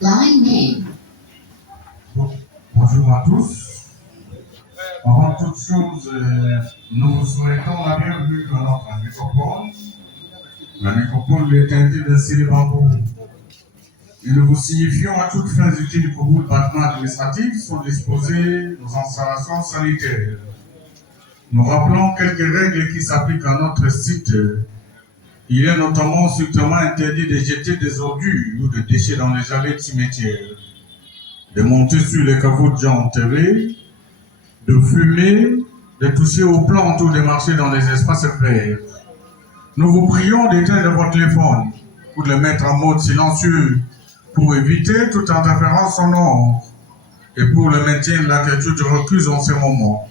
Line name. Bonjour à tous. Avant toute chose, nous vous souhaitons la bienvenue dans notre nécropole. La nécropole est teintée d'un célébrant pour vous. Et nous vous signifions à toutes fins utiles pour vous le bâtiment administratif sont disposées nos installations sanitaires. Nous rappelons quelques règles qui s'appliquent à notre site. Il est notamment strictement interdit de jeter des ordures ou des déchets dans les allées de cimetières, de monter sur les caveaux de gens enterrés, de fumer, de toucher aux plantes ou de marcher dans les espaces verts. Nous vous prions d'éteindre votre téléphone ou de le mettre en mode silencieux pour éviter toute interférence sonore et pour le maintien de l'attitude recluse en ce moment.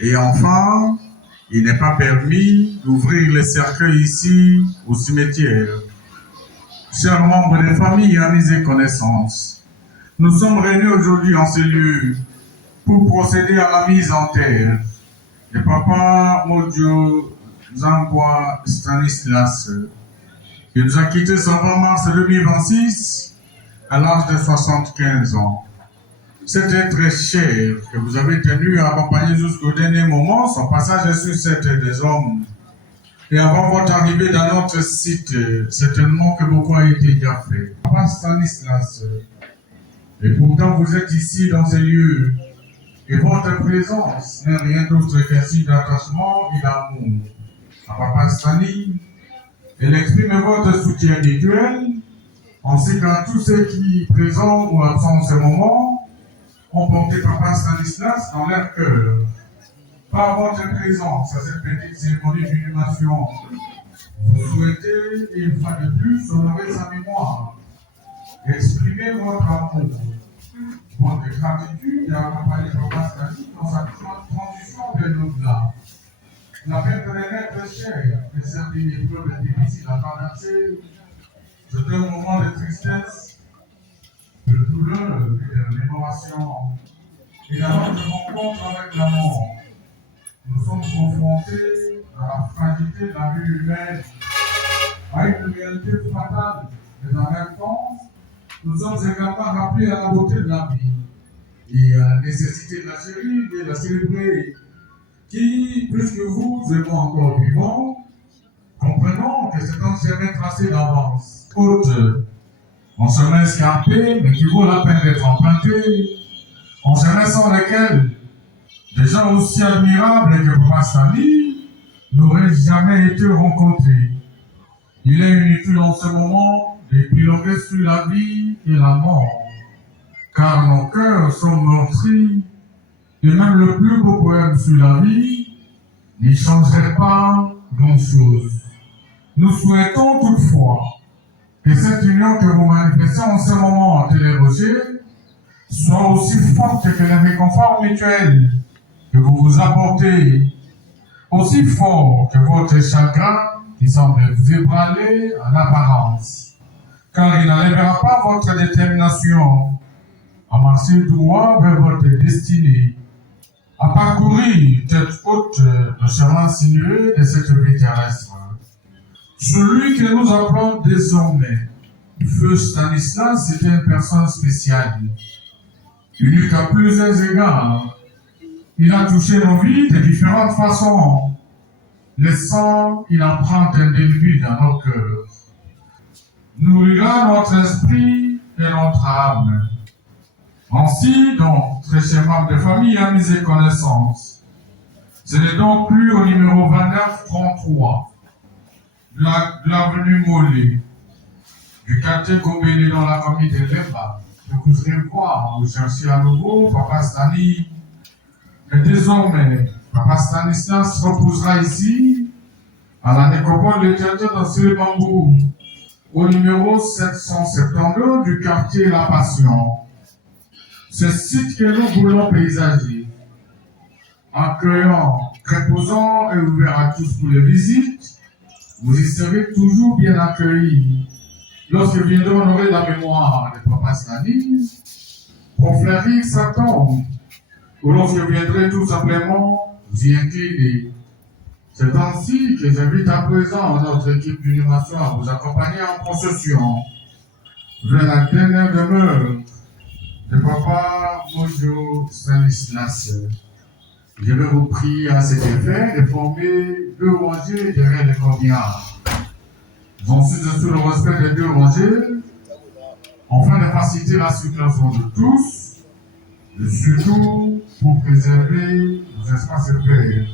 Et enfin, il n'est pas permis d'ouvrir les cercueils ici au cimetière. Chers membres des familles, amis et connaissances, nous sommes réunis aujourd'hui en ces lieux pour procéder à la mise en terre de Papa Modio Zangwa Stanislas, qui nous a quittés le 20 mars 2026 à l'âge de 75 ans. C'était très cher que vous avez tenu à accompagner jusqu'au dernier moment. Son passage est sur cette des hommes. Et avant votre arrivée dans notre site, certainement que beaucoup a été déjà fait. Papa Stanislas, et pourtant vous êtes ici dans ces lieux. Et votre présence n'est rien d'autre qu'un signe d'attachement et d'amour à Papa Stani. Elle exprime votre soutien habituel, ainsi qu'à tous ceux qui, présents ou absents en ce moment, ont porté Papa Stanislas dans leur cœur. Par votre présence à cette petite cérémonie d'inhumation, vous souhaitez, une fois de plus, honorer sa mémoire, exprimer votre amour, votre gratitude et accompagner Papa Stanislas dans sa transition vers l'au-delà. La peine de l'être chère, mais certaines épreuves difficiles à traverser, c'est un moment de tristesse, de douleur et de rémémoration. Et avant de rencontre avec la mort, nous sommes confrontés à la fragilité de la vie humaine, à une réalité fatale, mais en même temps, nous sommes également rappelés à la beauté de la vie et à la nécessité de la chérir et de la célébrer. Qui, plus que vous, êtes encore vivants, comprenons que c'est un chemin tracé d'avance. Haute, un chemin escarpé, mais qui vaut la peine d'être emprunté, un chemin sans lequel des gens aussi admirables que Papa Stani n'auraient jamais été rencontrés. Il est inutile en ce moment d'épiloguer sur la vie et la mort, car nos cœurs sont meurtris, et même le plus beau poème sur la vie n'y changerait pas grand-chose. Nous souhaitons toutefois que cette union que vous manifestez en ce moment en Télé-Roger soit aussi forte que les réconforts mutuels que vous vous apportez, aussi fort que votre chagrin qui semble vous ébranler en apparence, car il n'enlèvera pas votre détermination à marcher droit vers votre destinée, à parcourir tête haute le chemin sinueux de cette vie terrestre. Celui que nous appelons désormais Feu Stanislas était une personne spéciale, unique à plusieurs égards. Il a touché nos vies de différentes façons, laissant une empreinte indélébile dans nos cœurs. Nourrira notre esprit et notre âme. Ainsi, donc, très chers membres de famille, amis et connaissances, ce n'est donc plus au numéro 29-33 de l'avenue Mollet du quartier Gobelé dans la famille de Lemba, que vous voudrez voir, vous cherchez à nouveau Papa Stani. Et désormais, Papa Stanislas reposera ici, à la nécropole de Tchatcha dans le Bambou, au numéro 772 du quartier La Passion. Ce site que nous voulons paysager, accueillant, reposant et ouvert à tous pour les visites, vous y serez toujours bien accueillis. Lorsque viendrez honorer la mémoire de Papa Stani, pour fleurir sa tombe, ou lorsque viendrez tout simplement vous y incliner. C'est ainsi que j'invite à présent notre équipe d'inhumation à vous accompagner en procession vers la dernière demeure de Papa Mojo Stanislas. Je vais vous prier à cet effet de former 2 rangées derrière les cordiards. J'ensuite, sous le respect des 2 rangées, afin de faciliter la circulation de tous, et surtout pour préserver nos espaces verts.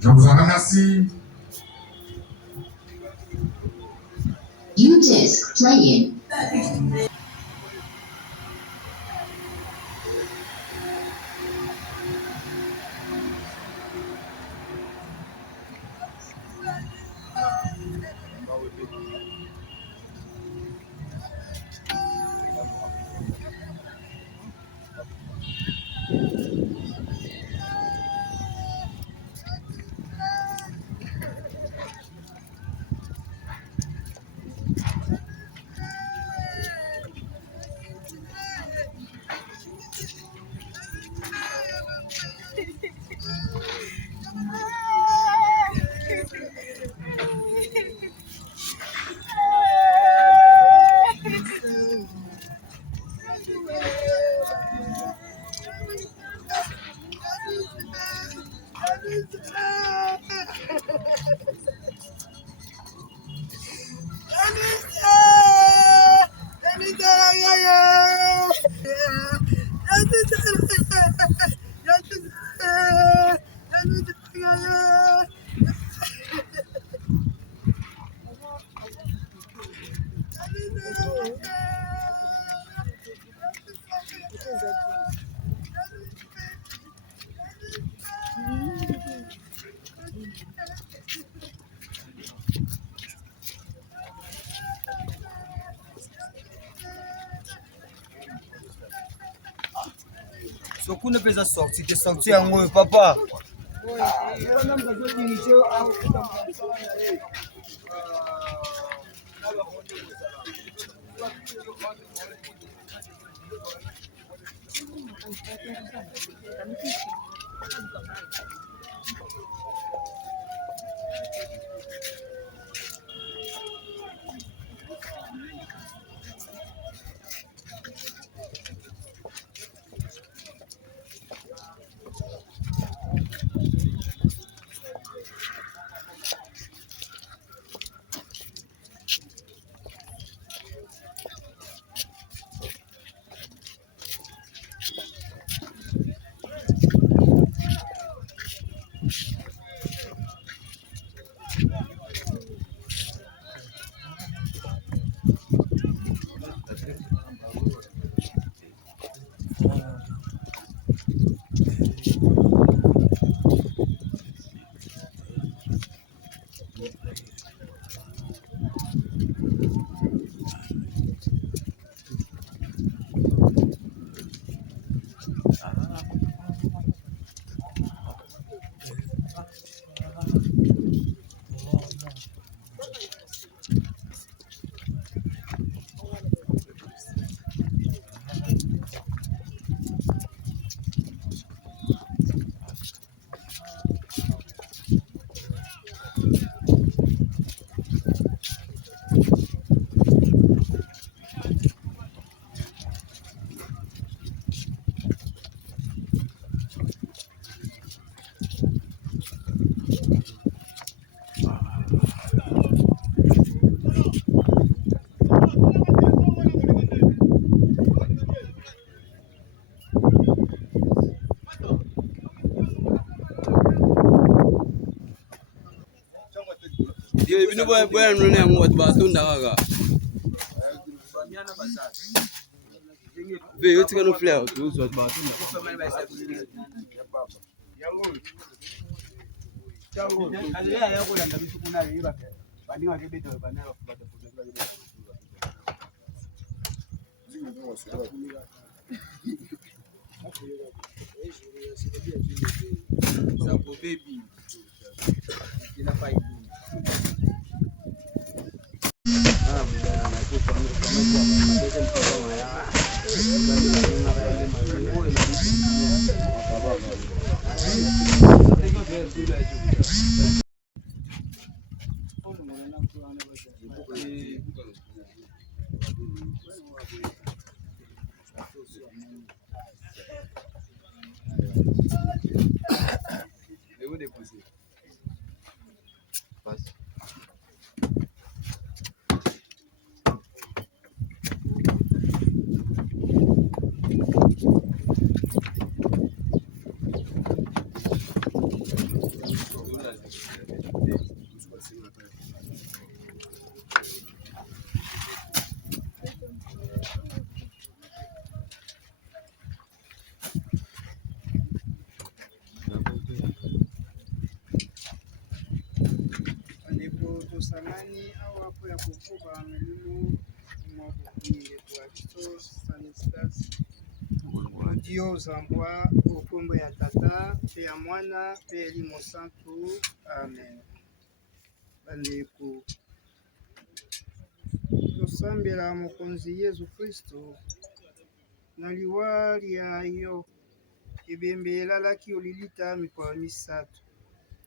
Je vous en remercie. U-Disc playing. So kuna pesa sorti yango papa. Yo, bino boy boy nune ngwat ba tunda kaga. Veio tika no flare, tu usa batu. Samani au hapo ya kukuba melulu mwabukunye kwa kito Stanislas Dio Zambwa ukombo ya tata pe ya mwana pe elimo santu. Amen. Bandeko tosambela mokonzi Yesu Kristo na liwa lya yo ebembe elalaki olilita mikolo misato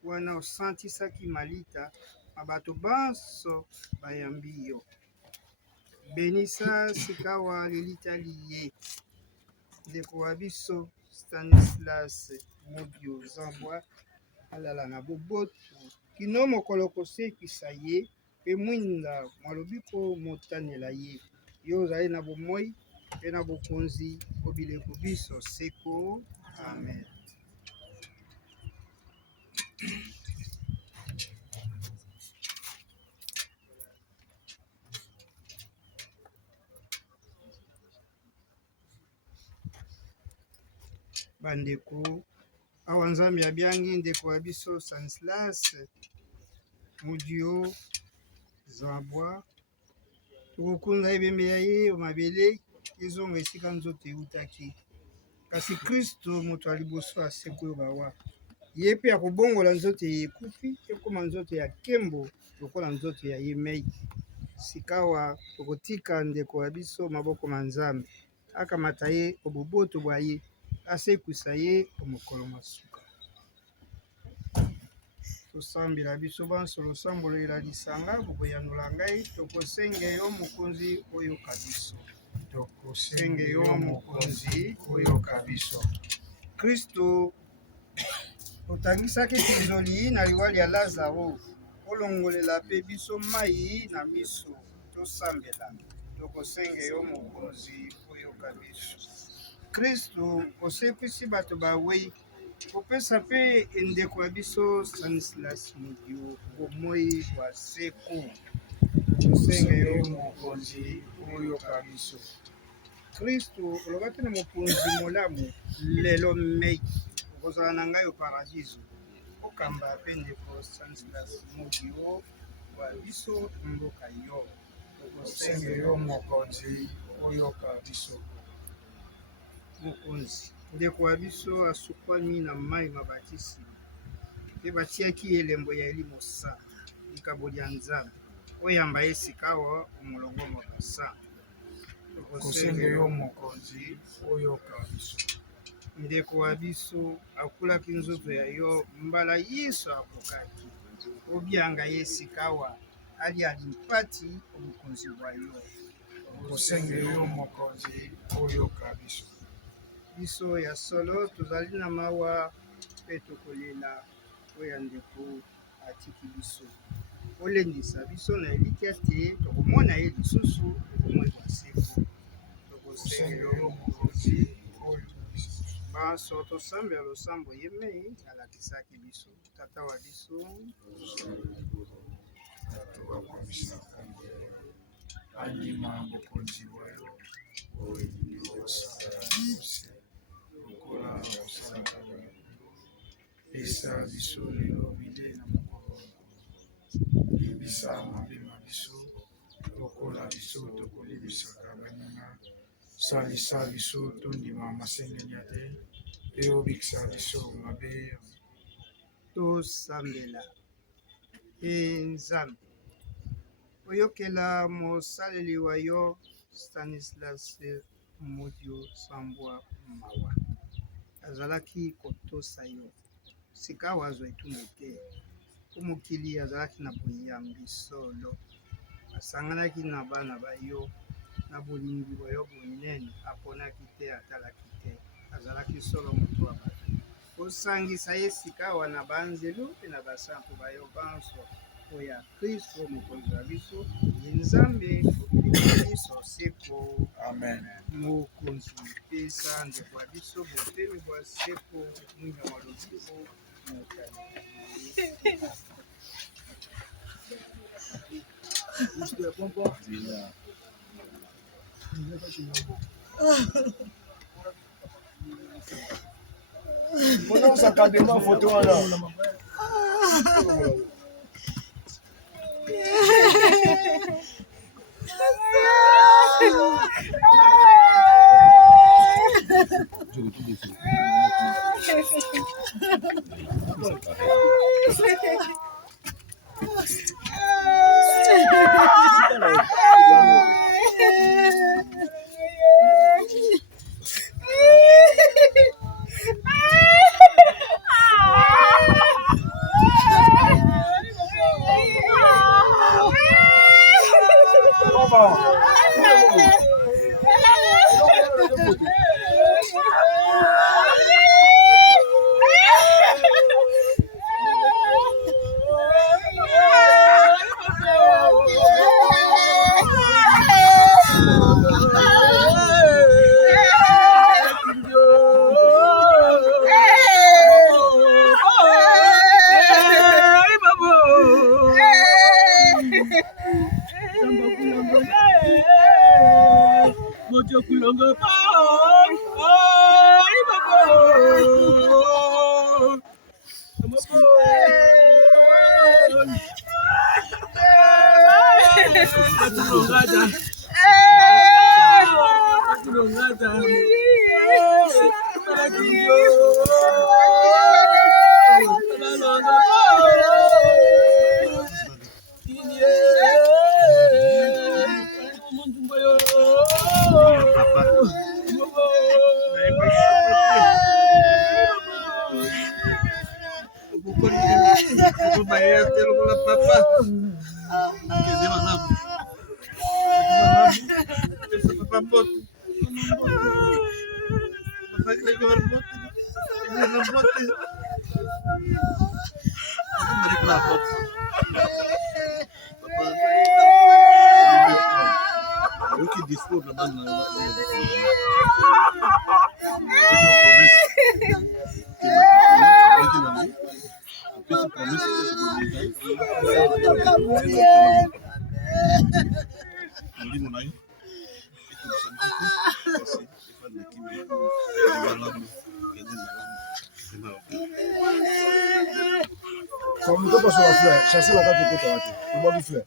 wana osantisaki malita abato banso bayambi yo. Benisa sikawa lilita liye ndeko wa biso Stanislas Modio Zambwa alala na boboto kino mokolo kosekisa ye pe mwinda mwalobiko motanela ye yo ozali na bomoi pe na bokonzi obileko biso seko. Amen. Bandeko awa nzambe abyangi ndeko wa biso Stanislas Modio Zambwa tokokunza ebembe ya ye omabele ezonga esika nzoto eutaki kasi Kristo moto ya liboso asekoyo bawa ye pe akobongola nzoto ekufi ekoma nzoto ya nkembo lokola nzoto ya ye mei sikawa tokotika ndeko wa biso maboko ma nzambe akamata ye oboboto bwa ye asekwisa ye omokolo masuka. Tosambela biso banso losambololela lisanga bokoyanula ngai tokosenge yo mokonzi oyoka biso. Tokosenge yo mokonzi oyoka biso. Kristo otangisaki pinzoli na liwa lya Lazaro olongolela pe biso mai na miso tosambela tokosenge yo mokonzi oyoka biso. Kristo osekwisi bato bawei kopesa pe endeko ya biso Stanislas Modio bomoi bwa seko tosenge yo mokonzi oyoka biso. Kristo olobaki na mokonzi molamu lelo mei okozala na ngai paradiso okamba pe ndeko Stanislas Modio bwa biso mboka yo tokosenge yo mokonzi oyoka biso. Mokonzi ndeko wa biso asukwami na mai mabatisi pe batiaki elembo ya elimo sa likabo lya nzambe oyamba ye sikawa omolongo mokasa tokosenge yo mokonzi oyoka biso. Ndeko wa biso akulaki nzoto ya yo mbala yiso akokaki obyanga ye sikawa ali alimpati obukonzi bwa yo tokosenge yo mokonzi oyoka biso. Biso ya solo tozali na mawa pe tokolela oya ndeko atiki biso olendisa biso na elikya te tokomona ye lisusu tokomoi kwa seko tokosenge yo mokonzi oyoka biso. Banso tosambela losambo ye mei alakisaki biso tata wa biso Anima bokonzi bwayo oyo osala yose lokola osala pesa biso lelo bile na mokolo yebisa mabema biso lokola biso tokolebisaka baninga salisa biso tondima masengeli ya te mpe obikisa biso mabe tosambela nzambe oyokela mosaleli wa yo Stanislas Modio Sambwa Mawa azalaki kotosa yo sika wazwa etumbu te mokili azalaki na boyambi solo asanganaki na bana bayo na bolingi bwa yo bonene aponaki te atalaki te azalaki solo moto wa bato kosangisa ye sika wana banzelu mpe na basantu bayo banso oya Kristo mokonzi wa biso ye nzambe okilika biso seko amen mokonzi pesa ndeko wa biso botemi bwa seko mwina wa lobiso mokali Mbona usakadema foto wana? Chasser la carte de côté, on va vous faire.